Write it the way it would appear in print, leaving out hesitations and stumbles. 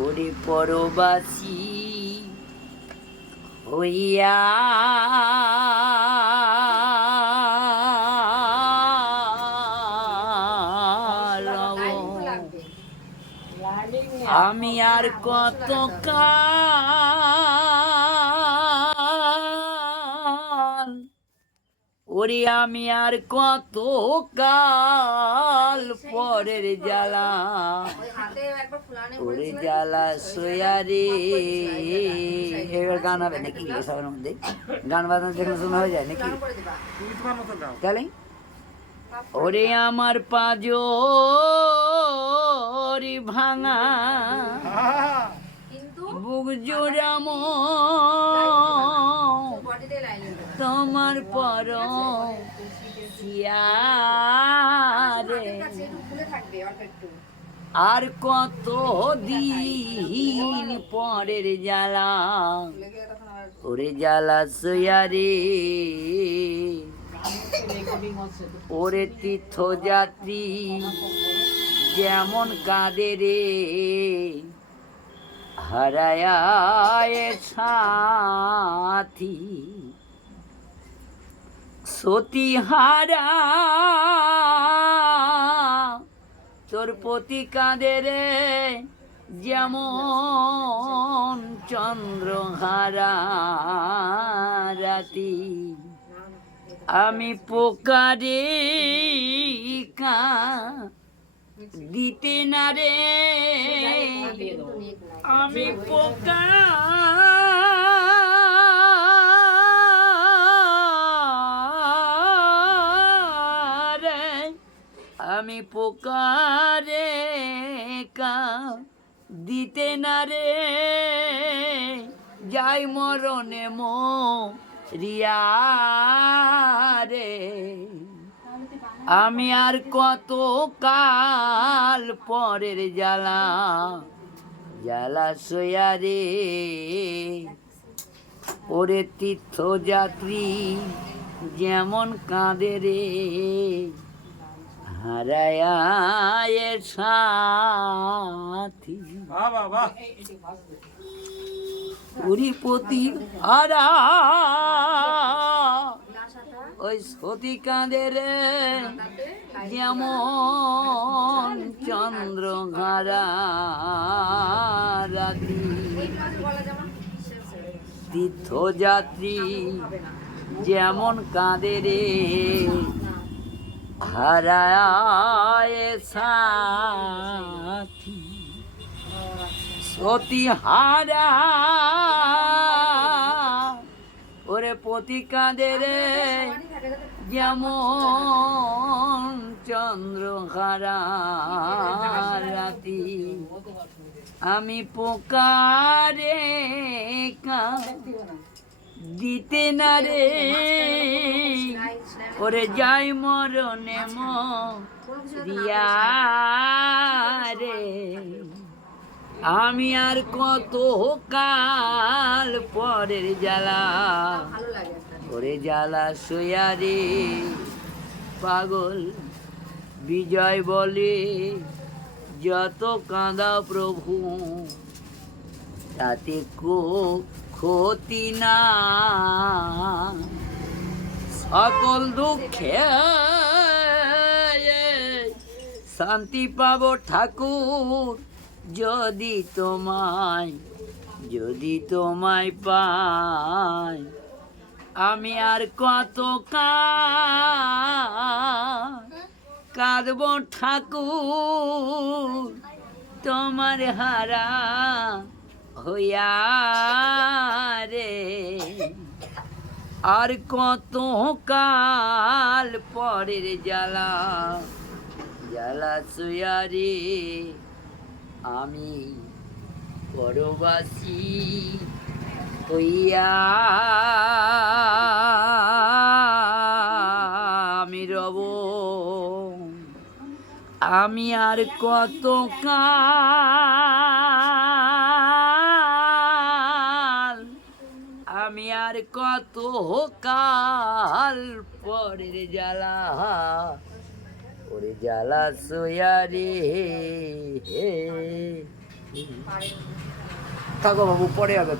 ওরে পরবাসী হইয়া রব। আমি আর কত কাল, ওরে আমি আর কত কাল পরের জ্বালা, ওরে জ্বালা সয়ারে। এবার গান হবে নাকি সবার মধ্যে? গান বাজনা যেখানে শোনা হয়ে যায় নাকি? তাহলে ওরে আমার পাজরি ভাঙা বুক জোড়াম তোমার পর আর কত দিন পরের জ্বালা, ওরে জ্বালা সয়ারে। ওরে তীর্থযাত্রী যেমন কাঁদে রে, হারায় সাথী সতী হারা তোর প্রতি কাঁদে রে, যেমন চন্দ্রহারা রাতি। আমি পোকারে দিতে না রে, আমি পোকা রে, আমি পোকারে দিতে না রে, যাই মরণে রিয়া রে। আমি আর কত কাল পরের জ্বালা, জ্বালা সয়ারে। ওরে তীর্থযাত্রী যেমন কাঁদে রে, হারায় সাথী পুরীপতি হারা ওই সতী কাঁদে রে, যেমন চন্দ্রহারা রাতি। তীর্থযাত্রী যেমন কাঁদে রে, হারায় সাথী সতী হারা। ওরে পতি কাঁদে রে, যেমন চন্দ্রহারা রাতি। আমি পোকারে দিতে না রে, ওরে যাই মরণে রিয়া রে। আমি আর কত কাল পরের জ্বালা, ওরে জ্বালা সয়ারে। পাগল বিজয় বলে যত কাঁদা প্রভু, তাতে ক্ষতি না, সকল দুঃখে শান্তি পাবো ঠাকুর, যদি তোমায় পাই। আমি আর কত কাঁদব ঠাকুর, তোমার হারা হইয়া রে। আর কত কাল পরের জ্বালা, জ্বালা সয়ারে। আমি পরবাসী হইয়া আমি রব। আমি আর কত কাল, আমি আর কত কাল পরের জ্বালা, ওরে জ্বালা সয়ারে। থাকো বাবু, পরে হবে।